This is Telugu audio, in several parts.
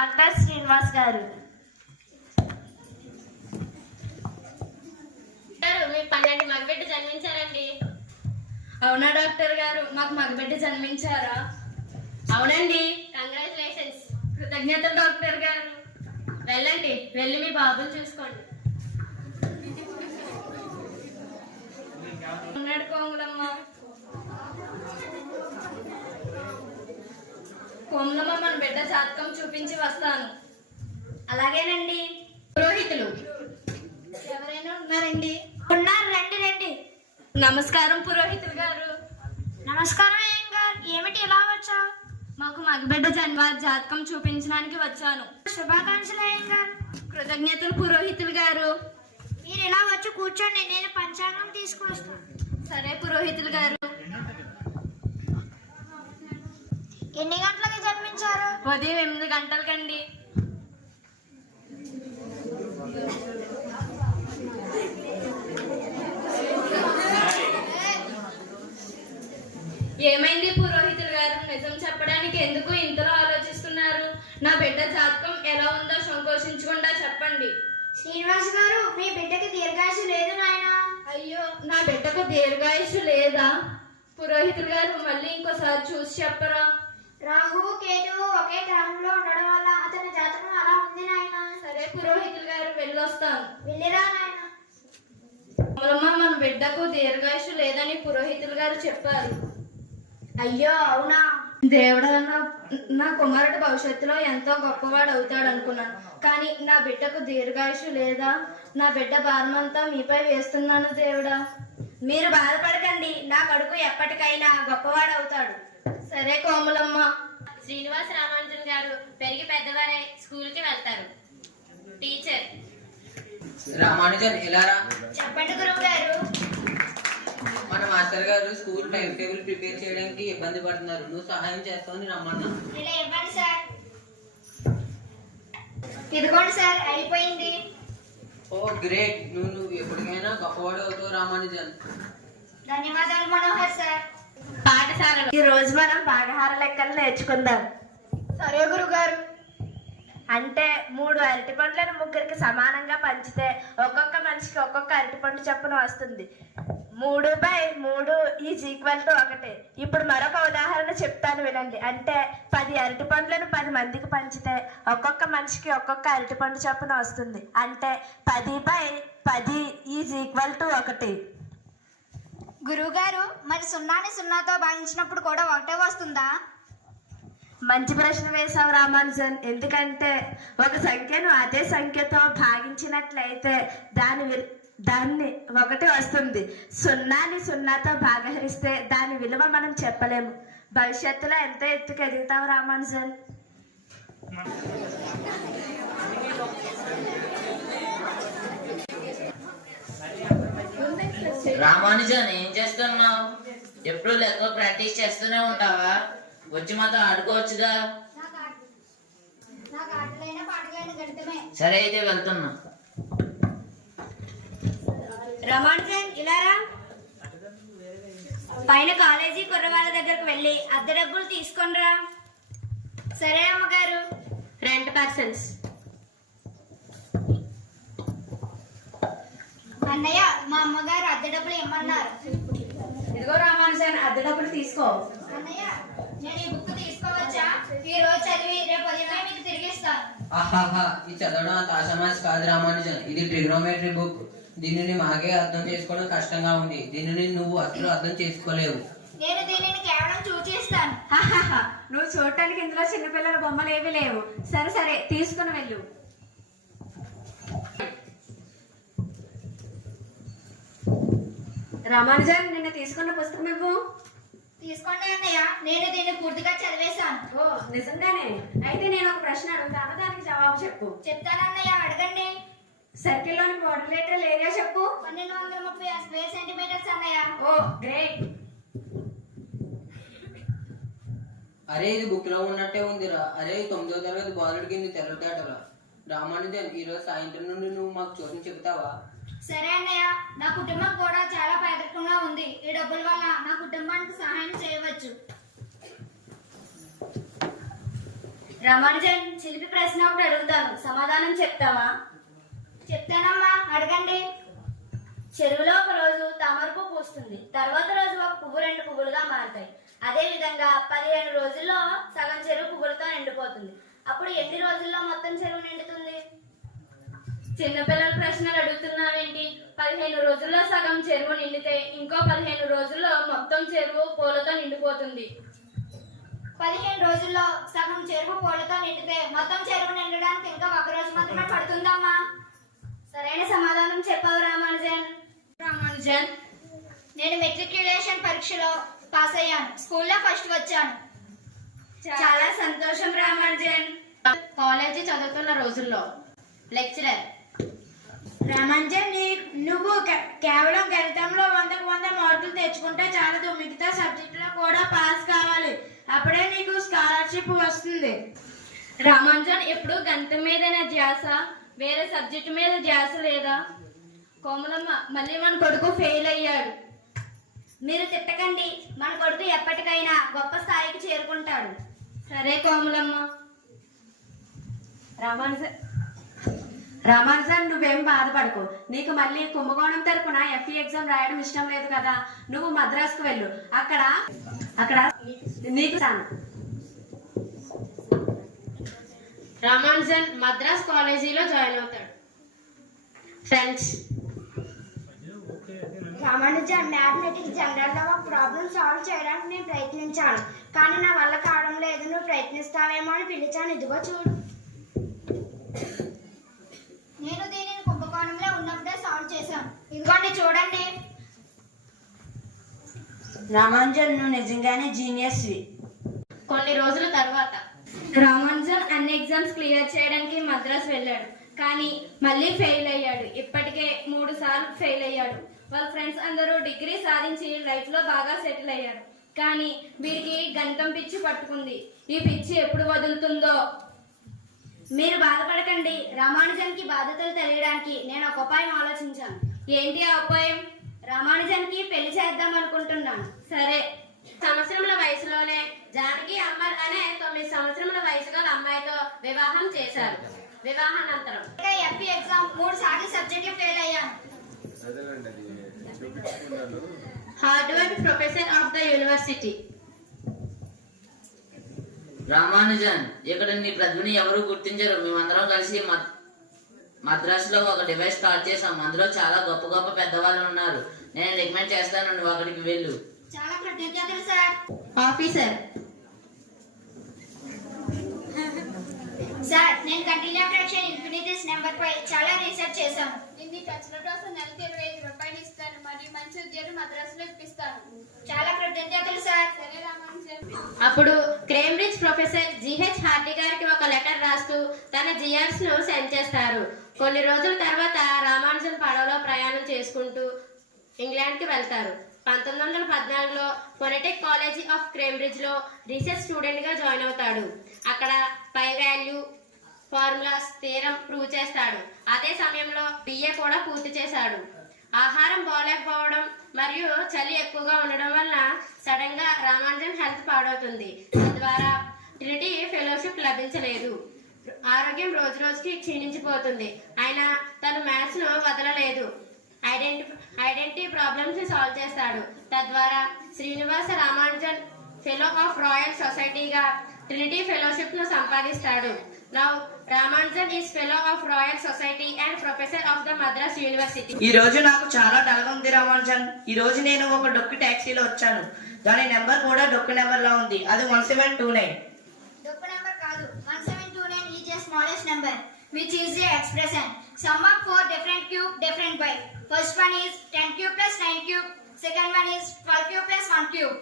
డాక్టర్ శ్రీనివాస్ గారు. మీ 12 మగబిడ్డ జన్మించారండి. అవునా డాక్టర్ గారు, మాకు మగబిడ్డ జన్మించారా? అవునండి, కంగ్రాచులేషన్స్. కృతజ్ఞతలు డాక్టర్ గారు. వెళ్ళండి, వెళ్ళి మీ బాబుని చూసుకోండి. ఉన్నాడు కోమలమ్మ. కోమలమ్మ, మన బిడ్డ జాతకం చూపించి వస్తాను. అలాగేనండి. పురోహితులు ఎవరైనా ఉన్నారండి? ఉన్నారు, రండి రండి. నమస్కారం పురోహితులు గారు. నమస్కారం అయ్యంగార్, ఏమిటి ఇలా వచ్చా? మాకు మగబిడ్డ జాతకం చూపించడానికి వచ్చాను. శుభాకాంక్షలు అయ్యంగార్. కృతజ్ఞతలు పురోహితులు గారు. మీరు ఇలా వచ్చి కూర్చోండి, నేను పంచాంగం తీసుకువస్తాను. సరే పురోహితులు గారు. ఎన్ని గంటలకి జన్మించారు? ఉదయం 8 గంటలకండి. ఏమైంది పురోహితులు గారు? నిజం చెప్పడానికి ఎందుకు ఇంతలో ఆలోచిస్తున్నారు? నా బిడ్డ జాతకం ఎలా ఉందో సంకోచించకుండా చెప్పండి. శ్రీనివాస్ గారు, మీ బిడ్డకి దీర్ఘాయుషు లేదు నాయనా. అయ్యో, నా బిడ్డకు దీర్ఘాయుషు లేదా? పురోహితులు గారు, మళ్ళీ ఇంకోసారి చూసి చెప్పరా? రాహు కేతువు ఒకే గ్రహంలో ఉండడం వల్ల అతని జాతకం అలా ఉంది నాయనా. సరే పురోహితులు గారు, వెళ్ళొస్తాను. వెళ్ళిరా నాయనా. మన బిడ్డకు దీర్ఘాయుషు లేదని పురోహితులు గారు చెప్పారు. అయ్యో అవునా? దేవుడా, నా కుమారుడు భవిష్యత్తులో ఎంతో గొప్పవాడు అవుతాడు అనుకున్నాను, కానీ నా బిడ్డకు దీర్ఘాయుషు లేదా? నా బిడ్డ భారమంతా మీపై వేస్తున్నాను దేవుడా. మీరు బాధపడకండి, నా కొడుకు ఎప్పటికైనా గొప్పవాడు అవుతాడు. సరే కోమలమ్మ. శ్రీనివాస్ రామానుజన్ గారు పెరిగి పెద్దవారే స్కూల్కి వెళ్తారు. టీచర్ రామానుజన్, ఎలా రా? చెప్పండి గురువు గారు. మన మాస్టర్ గారు స్కూల్ టైం టేబుల్ ప్రిపేర్ చేయడానికి ఇబ్బంది పడుతున్నారు, నువ్వు సహాయం చేస్తావని రమ్మన్నా. ఇలా ఇవ్వండి సార్. ఇదిగోండి సార్, అయిపోయింది. ఓ గ్రేట్, నువ్వు ఎప్పటికైనా గొప్పవాడు అవుతావు రామానుజన్. ధన్యవాదాలు మనోహర్ సార్. పాఠశాలలో ఈ రోజు మనం భాగహార లెక్కలు నేర్చుకుందాం. సరే గురుగారు. అంటే 3 అరటి పండ్లను ముగ్గురికి సమానంగా పంచితే ఒక్కొక్క మనిషికి ఒక్కొక్క అరటి పండు చొప్పున వస్తుంది. 3/3 ఈజ్ ఈక్వల్ టు 1. ఇప్పుడు మరొక ఉదాహరణ చెప్తాను వినండి. అంటే 10 అరటి పండ్లను 10 మందికి పంచితే ఒక్కొక్క మనిషికి ఒక్కొక్క అరటి పండు చొప్పున వస్తుంది. అంటే 10/10 ఈజ్ ఈక్వల్ టు 1. గురువు గారు, మరి 0ని 0తో భాగించినప్పుడు కూడా 1 వస్తుందా? మంచి ప్రశ్న వేశావు రామానుజన్. ఎందుకంటే ఒక సంఖ్యను అదే సంఖ్యతో భాగించినట్లయితే దాన్ని 1 వస్తుంది. 0ని 0తో భాగహరిస్తే దాని విలువ మనం చెప్పలేము. భవిష్యత్తులో ఎంతో ఎత్తుకు ఎదుగుతావు రామానుజన్. రామానుజన్, ఏం చేస్తున్నావు? ఎప్పుడు లెక్క ప్రాక్టీస్ చేస్తూనే ఉంటావా? వచ్చి మాతో ఆడుకోవచ్చుగా. సరే అయితే వెళ్తున్నా. రామానుజన్, ఇలారా. పైన కాలేజీ కుర్రవాళ్ళ దగ్గరకు వెళ్ళి అద్దె డబ్బులు తీసుకొనిరా. సరే అమ్మగారు. Rent persons. అన్నయ్య, మా అమ్మగారు అద్దె డబ్బులు ఇమ్మన్నారు. ఇదిగో రామానుజన్, అద్దె డబ్బులు తీసుకో. అన్నయ్య, నేను ఈ బుక్ తీసుకోవచ్చా? ఈ రోజు చదివి రేపు ఉదయం మీకు తిరిగిస్తాను. ఆహాహా, ఇది చదవడం అంత ఆషామాషి కాదు రామానుజన్. ఇది ట్రిగ్నోమెట్రీ బుక్. దీనిని మాకే అర్థం చేసుకోవడం కష్టంగా ఉంది. దీనిని నువ్వు అసలు అర్థం చేసుకోలేవు. నేను దీనిని కేవలం చూచేస్తాను. నువ్వు చూడటానికి ఇందులో చిన్నపిల్లల బొమ్మలు ఏమీ లేవు. సరే సరే, తీసుకుని వెళ్ళు. రామానుజన్, నిన్న తీసుకున్న పుస్తకం ఇవ్వు. తీసుకోండి అన్నయ్య, నేను దీన్ని పూర్తిగా చదివేశాను. ఓ నిజంగానే? అయితే నేను ఒక ప్రశ్న అడుగుతాను, దానికి జవాబు చెప్పు. చెప్తానన్నయ్య, అడగండి. సర్కిల్లోని క్వాడ్రిలేటరల్ ఏరియా చెప్పు. 1230 స్క్వేర్ సెంటీమీటర్స్ అన్నయ్య. ఓ గ్రేట్. అరే, ఇది బుక్ లో ఉన్నట్టే ఉందిరా. అరే, 9వ తరగతి బాలుడికి నీ తెల్లతేటరా. రామానుజన్, ఈ రోజు సాయంత్రం నుండి నువ్వు మాకు చోటుని చెబుతావా? సరే అన్నయ్య, నా కుటుంబం కూడా చాలా పేదరికంగా ఉంది. ఈ డబ్బుల వల్ల నా కుటుంబానికి సహాయం చేయవచ్చు. రామానుజన్, చిలిపి ప్రశ్న ఒకటి అడుగుతాను, సమాధానం చెప్తావా? చెప్తానమ్మా, అడగండి. చెరువులో ఒక రోజు తామర పువ్వు పూస్తుంది, తర్వాత రోజు ఒక పువ్వు 2 పువ్వులుగా మారుతాయి. అదే విధంగా 15 రోజుల్లో సగం చెరువు పువ్వులతో నిండిపోతుంది. అప్పుడు ఎన్ని రోజుల్లో మొత్తం చెరువు నిండుతుంది? చిన్నపిల్లల ప్రశ్నలు అడుగుతున్నావేంటి? 15 రోజుల్లో సగం చెరువు నిండితే ఇంకో 15 రోజుల్లో మొత్తం చెరువు పూలతో నిండిపోతుంది. 15 రోజుల్లో సగం చెరువు పూలతో నిండితే మొత్తం చెరువు నిండడానికి ఇంకా 1 రోజు మాత్రమే పడుతుందమ్మా. సరైన సమాధానం చెప్పావు రామానుజన్. నేను మెట్రిక్యులేషన్ పరీక్షలో పాస్ అయ్యాను. స్కూల్లో ఫస్ట్ వచ్చాను. చాలా సంతోషం రామానుజన్. కాలేజీ చదువుతున్న రోజుల్లో లెక్చరర్. రామానుజన్, నువ్వు కేవలం గణితంలో 100కు 100 మార్కులు తెచ్చుకుంటే చాలదు, మిగతా సబ్జెక్టులో కూడా పాస్ కావాలి. అప్పుడే నీకు స్కాలర్షిప్ వస్తుంది. రామానుజన్, ఎప్పుడు గణితం మీద ధ్యాస, వేరే సబ్జెక్టు మీద ధ్యాస లేదా? కోమలమ్మ, మళ్ళీ మన కొడుకు ఫెయిల్ అయ్యాడు. మీరు తిట్టకండి, మన కొడుకు ఎప్పటికైనా గొప్ప స్థాయికి చేరుకుంటాడు. సరే కోమలమ్మ. రామానుజన్, నువ్వేం బాధపడకు. నీకు మళ్ళీ కుంభకోణం తరపున FE ఎగ్జామ్ రాయడం ఇష్టం లేదు కదా, నువ్వు మద్రాసుకు వెళ్ళు. అక్కడ నీకు రామానుజన్ మద్రాస్ కాలేజీలో జాయిన్ అవుతాడు. ఫ్రెండ్స్. రామానుజన్, మ్యాథమెటిక్స్ జనరల్లో ఒక ప్రాబ్లం సాల్వ్ చేయడానికి నేను ప్రయత్నించాను, కానీ నా వల్ల కావడం లేదు. నువ్వు ప్రయత్నిస్తావేమో అని పిలిచాను. ఇదిగో చూడు. నేను దీనిని కుంభకోణంలో ఉన్నప్పుడే సాల్వ్ చేశాను. ఇదిగోండి చూడండి. రామానుజన్, నువ్వు నిజంగానే జీనియస్వి. కొన్ని రోజుల తర్వాత రామానుజన్ అన్ని ఎగ్జామ్స్ క్లియర్ చేయడానికి మద్రాస్ వెళ్ళాడు, కానీ మళ్ళీ ఫెయిల్ అయ్యాడు. ఇప్పటికే 3 సార్లు ఫెయిల్ అయ్యాడు. వాళ్ళ ఫ్రెండ్స్ అందరూ డిగ్రీ సాధించి లైఫ్ లో బాగా సెటిల్ అయ్యారు, కానీ వీడికి గణితం పిచ్చి పట్టుకుంది. ఈ పిచ్చి ఎప్పుడు వదులుతుందో. మీరు బాధపడకండి, రామానుజన్ కి బాధ్యతలు తెలియడానికి నేను ఒక ఉపాయం ఆలోచించాను. ఏంటి ఆ ఉపాయం? రామానుజన్ కి పెళ్లి చేద్దాం అనుకుంటున్నాను. సరే. సంవత్సరముల వయసులోనే జానకి అమ్మర్ అనే 9 సంవత్సరముల వయసు గల అమ్మాయితో వివాహం చేశారు. వివాహానంతరం FE ఎగ్జామ్ 3 సార్లు సబ్జెక్టులు ఫెయిల్ అయ్యాను. Harvard professor of the university. Ramanujan, ఇక్కడ నీ ప్రతిభని ఎవరు గుర్తించరు. మేమందరం కలిసి మద్రాసులో ఒక డివైస్ స్టార్ట్ చేసాం. అందులో చాలా గొప్ప గొప్ప పెద్దవాళ్ళు ఉన్నారు. నేను రికమెండ్ చేస్తాను, నువ్వు అక్కడికి వెళ్ళు. చాలా కృతజ్ఞతలు సార్. ఆఫీసర్. సార్, నేను కంటిన్యూ ఫ్రాక్షన్ ఇన్ఫినిటీస్ నెంబర్ పై చాలా రీసెర్చ్ చేశాను. ఇన్ని టచ్ల కోసం నెలకి 25 రూపాయలు ఇస్తాను, మరియు మంచి ఉద్యోగం మద్రాసులో ఇప్పిస్తాను. చాలా కృతజ్ఞతలు సార్. సరే రామానుజన్. అప్పుడు కేంబ్రిడ్జ్ ప్రొఫెసర్ GH హార్డీ గారికి ఒక లెటర్ రాస్తూ తన జిఆర్స్ ను సెండ్ చేస్తారు. కొన్ని రోజుల తర్వాత రామానుజన్ పడవలో ప్రయాణం చేసుకుంటూ ఇంగ్లాండ్ కి వెళ్తారు. 1914లో ఫొనెటిక్ కాలేజీ ఆఫ్ కేంబ్రిడ్జ్ లో రీసెర్చ్ స్టూడెంట్ గా జాయిన్ అవుతాడు. అక్కడ pi value formulas theorem prove చేస్తాడు. అదే సమయంలో BA కూడా పూర్తి చేశాడు. ఆహారం బాగోలేకపోవడం మరియు చలి ఎక్కువగా ఉండడం వల్ల సడన్ గా రామానుజన్ హెల్త్ పాడవుతుంది. తద్వారా ట్రినిటీ ఫెలోషిప్ లభించలేదు. ఆరోగ్యం రోజు రోజుకి క్షీణించిపోతుంది. అయినా తను మ్యాథ్స్ ను వదలలేదు. ఐడెంటిటీ ప్రాబ్లమ్స్ ని సాల్వ్ చేస్తాడు. తద్వారా Srinivasa Ramanujan fellow of royal సొసైటీగా ట్రినిటీ ఫెలోషిప్ ను సంపాదిస్తాడు. Now Ramanujan is fellow of royal society and professor of the Madras university. ఈ రోజు నాకు చాలా డల్గా ఉంది రామానుజన్. ఈ రోజు నేను ఒక డొక్కు ట్యాక్సీలో వచ్చాను. దాని నెంబర్ కూడా డొక్కు నెంబర్ లా ఉంది. అది 1729. డొక్కు నెంబర్ కాదు, 1729 is a smallest number which is the expression sum of 4 different cube different by. First one is 10 cube plus 9 cube. Second one is 12 cube plus 1 cube.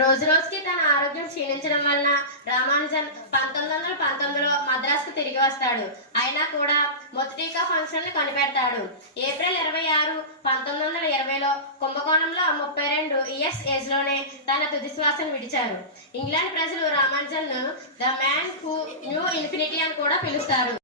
రోజు రోజుకి తన ఆరోగ్యం క్షీణించడం వలన రామానుజన్ 1919లో మద్రాసుకు తిరిగి వస్తాడు. అయినా కూడా మొదటిగా ఫంక్షన్ ని కొనిపెడతాడు. ఏప్రిల్ 26, 1920లో కుంభకోణంలో 32 ఇయర్స్ ఏజ్ లోనే తన తుది శ్వాసను విడిచారు. ఇంగ్లాండ్ ప్రజలు రామానుజన్ ను the man who knew infinity అని కూడా పిలుస్తారు.